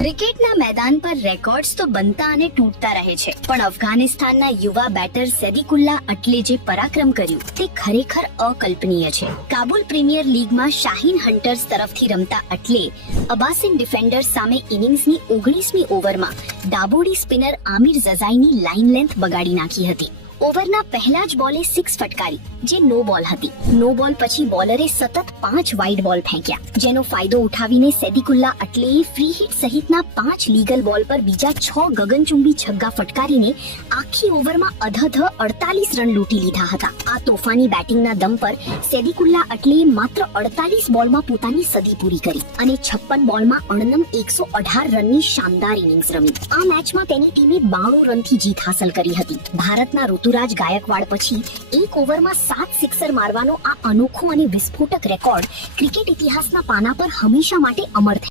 ક્રિકેટના મેદાન પર રેકોર્ડ્સ તો બનતા અને તૂટતા રહે છે, પણ અફઘાનિસ્તાનના યુવા બેટર સેદિકુલ્લા અટલે જે પરાક્રમ કર્યું તે ખરેખર અકલ્પનીય છે. કાબુલ પ્રીમિયર લીગમાં શાહીન હન્ટર્સ તરફથી રમતા અટલે અબાસિન ડિફેન્ડર્સ સામે ઇનિંગ્સની 19મી ઓવરમાં ડાબોડી સ્પિનર આમિર ઝઝાઈની લાઇન લેન્થ બગાડી નાખી હતી. ઓવરના પહેલા જ બોલે 6 ફટકારી, જે નો બોલ હતી. નો બોલ પછી બોલરે સતત 5 વાઇડ બોલ ફેંક્યા, જેનો ફાયદો ઉઠાવીને સેદિકુલ્લા અટલેએ ફ્રી હિટ સહિતના 5 લીગલ બોલ પર બીજા 6 ગગનચુંબી છગ્ગા ફટકારીને આખી ઓવરમાં અધધ 48 રન લૂંટી લીધા હતા. આ તોફાની બેટિંગના દમ પર સેદિકુલ્લા અટલેએ માત્ર 48 બોલમાં પોતાની સદી પૂરી કરી અને 56 બોલમાં અણનમ 118 રનની શાનદાર ઇનિંગ્સ રમી. આ મેચમાં તેની ટીમે 92 રનથી જીત હાંસલ કરી હતી. ભારતના ઋતુરાજ ગાયકવાડ પછી એક ઓવરમાં 7 સિક્સર મારવાનો આ અનોખો અને વિસ્ફોટક રેકોર્ડ ક્રિકેટ ઇતિહાસના પાના પર હંમેશા માટે અમર થશે.